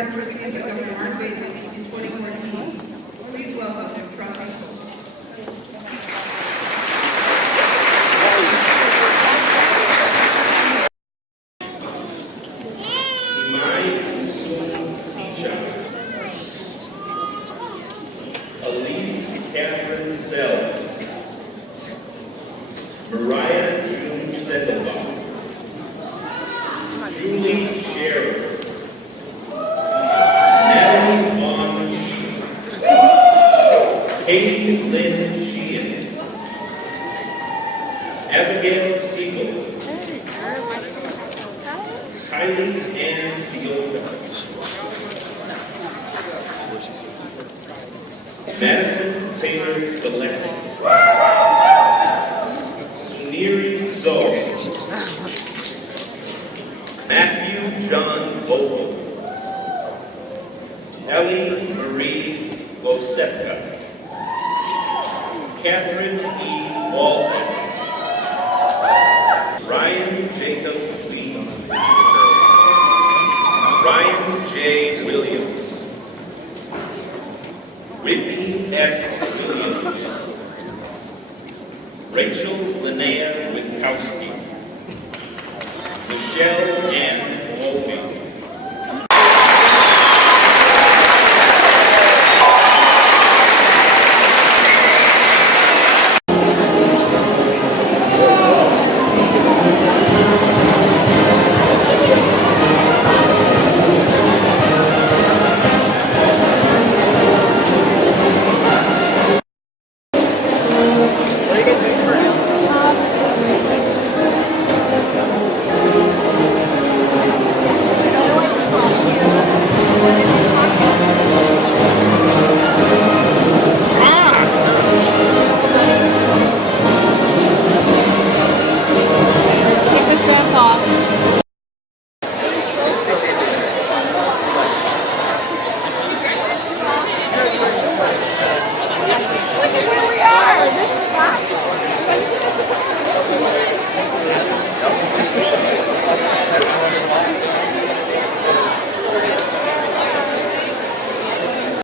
board trustee of Dr. Mark Bailey in 2014. Please welcome trustee. Elise Catherine Sells, Mariah June Sendelbach, Julie Sherry, Natalie Vaughn Sheehan, Katie Lynn Sheehan, Abigail Siegel, Kylie Ann Siegel, Madison Taylor Scaletti, Suniri Zoe, Matthew John Vogel, Ellie Marie Vosepka, Catherine E. Walzek, Ryan Jacob Lee, Ryan J. Williams, Whitney S. Williams, Rachel Linnea Witkowski, Michelle Ann